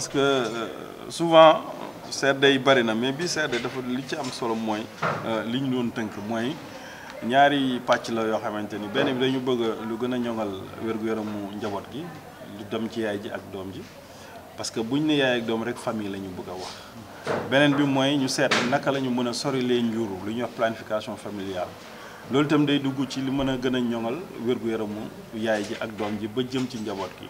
parce que souvent CRD yi bari na mais bi CRD dafa li ci am solo mooy li ñu doon tënk mooy ñaari pàcc la yoo xamante ni benn bi dañu bëgg lu gën a ñoŋal wér-gu-yaramu njaboot gi lu dem ci yaay ji ak doom ji parce que buñ ne yaay ak doom rek famille la ñu bëgg a wax. beneen bi mooy ñu seet naka la ñu mën a sorilee njuru lu ñuy wax planification familiale loolu itam day dugg ci li mën a gën a ñoŋal wér-gu-yaramu yaay ji ak doom ji ba jëm ci njaboot gi.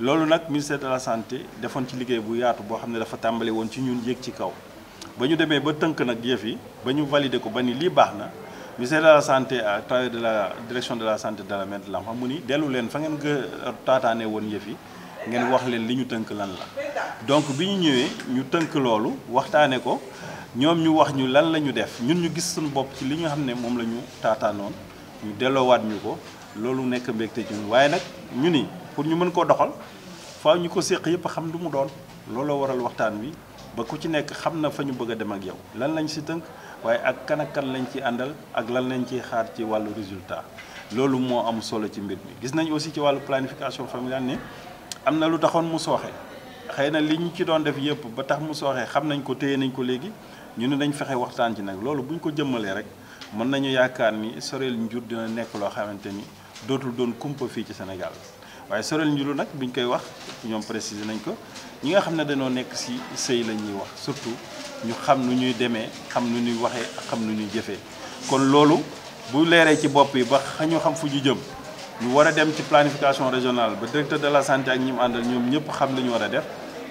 loolu nag ministère de la santé defoon ci liggéey bu yaatu boo xam ne dafa tàmbali woon ci ñun yéeg ci kaw ba ñu demee ba tënk nag yëf yi ba ñu valider ko ba ni lii baax na ministère de la santé à travers de la direction de la santé de la mère et de l'enfant mu ni dellu leen fa ngeen taataane woon yëf yi ngeen wax leen li ñu tënk lan la. donc bi ñu ñëwee ñu tënk loolu waxtaane ko ñoom ñu wax ñu lan la ñu def ñun ñu gis suñu bopp ci li nga xam ne moom la ñu taataanoon ñu delloowaat ñu ko loolu nekk mbégte ci ñun waaye nag ñu ni pour ñu mën koo doxal faaw ñu ko séq yëpp xam lu mu doon looloo waral waxtaan wi ba ku ci nekk xam na fa ñu bëgg a dem ak yow lan lañ si tënk waaye ak kan lañ ci àndal ak lan lañ ciy xaar ci wàllu résultat loolu moo am solo ci mbir mi. gis nañ aussi ci wàllu planification familiale ne am na lu taxoon mu sooxe xëy na li ñu ci doon def yëpp ba tax mu sooxe xam nañ ko téye nañ ko léegi ñu ne dañ fexe waxtaan ci nag loolu bu ñu ko jëmmalee rek mën nañu yaakaar ni soreel njur dina nekk loo xamante ni dootul doon kumpa fii ci Sénégal. waaye sorel njuru nag biñ koy wax ñoom préciser nañ ko ñi nga xam ne dañoo nekk ci sëy la ñuy wax surtout ñu xam nu ñuy demee xam nu ñuy waxee ak xam nu ñuy jëfee kon loolu bu leeree ci bopp yi ba ñu xam fu ñu jëm ñu war a dem ci planification régionale ba directeur de la santé ak ñi mu àndal ñoom ñëpp xam li ñu war a def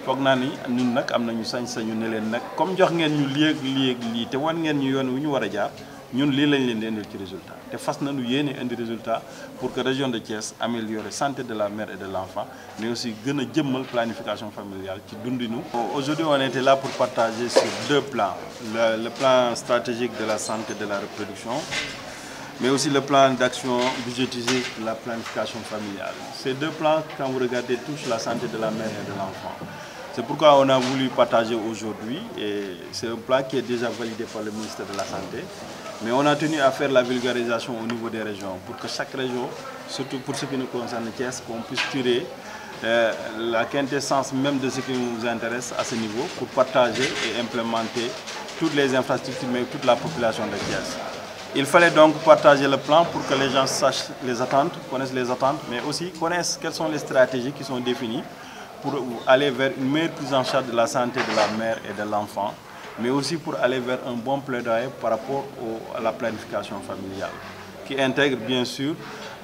foog naa ni ñun nag am nañu sañ-sañu ne leen nag comme jox ngeen ñu lii te wan ngeen ñu yoon wu ñu war a jaar ñun lii lañ leen di indil ci résultat te fas nañu yéene indi résultat pour que région de Thiès améliore santé de la mère et de l'enfant mais aussi gën a jëmmal planification familiale ci dundinu. Aujourd'hui on était là pour partager sur deux plans le plan stratégique de la santé de la reproduction mais aussi le plan d'action budgétisé de la planification familiale. Ces deux plans quand vous regardez touchent la santé de la mère et de l'enfant. C'est pourquoi on a voulu partager aujourd'hui et c'est un plan qui est déjà validé par le ministère de la Santé. Mais on a tenu à faire la vulgarisation au niveau des régions pour que chaque région, surtout pour ce qui nous concerne Thiès, qu'on puisse tirer la quintessence même de ce qui nous intéresse à ce niveau pour partager et implémenter toutes les infrastructures mais toute la population de Thiès. Il fallait donc partager le plan pour que les gens sachent les attentes, connaissent les attentes, mais aussi connaissent quelles sont les stratégies qui sont définies pour aller vers une meilleure prise en charge de la santé de la mère et de l'enfant, mais aussi pour aller vers un bon plaidoyer par rapport à la planification familiale, qui intègre bien sûr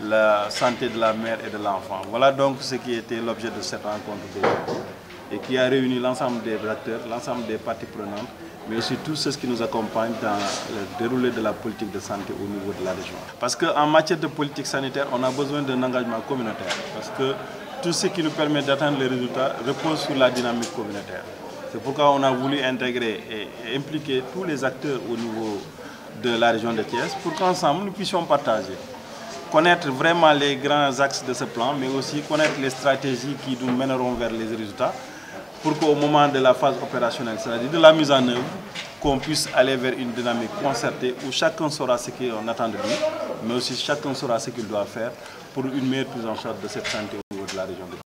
la santé de la mère et de l'enfant. Voilà donc ce qui était l'objet de cette rencontre d'aujourd'hui et qui a réuni l'ensemble des acteurs, l'ensemble des parties prenantes, mais aussi tous ceux qui nous accompagnent dans le déroulé de la politique de santé au niveau de la région. Parce qu'en matière de politique sanitaire, on a besoin d'un engagement communautaire, parce que tout ce qui nous permet d'atteindre les résultats repose sur la dynamique communautaire. C'est pourquoi on a voulu intégrer et impliquer tous les acteurs au niveau de la région de Thiès pour qu'ensemble nous puissions partager, connaître vraiment les grands axes de ce plan, mais aussi connaître les stratégies qui nous mèneront vers les résultats pour qu'au moment de la phase opérationnelle, c'est-à-dire de la mise en œuvre, qu'on puisse aller vers une dynamique concertée où chacun saura ce qu'on attend de lui, mais aussi chacun saura ce qu'il doit faire pour une meilleure prise en charge de cette santé au niveau de la région de Thiès.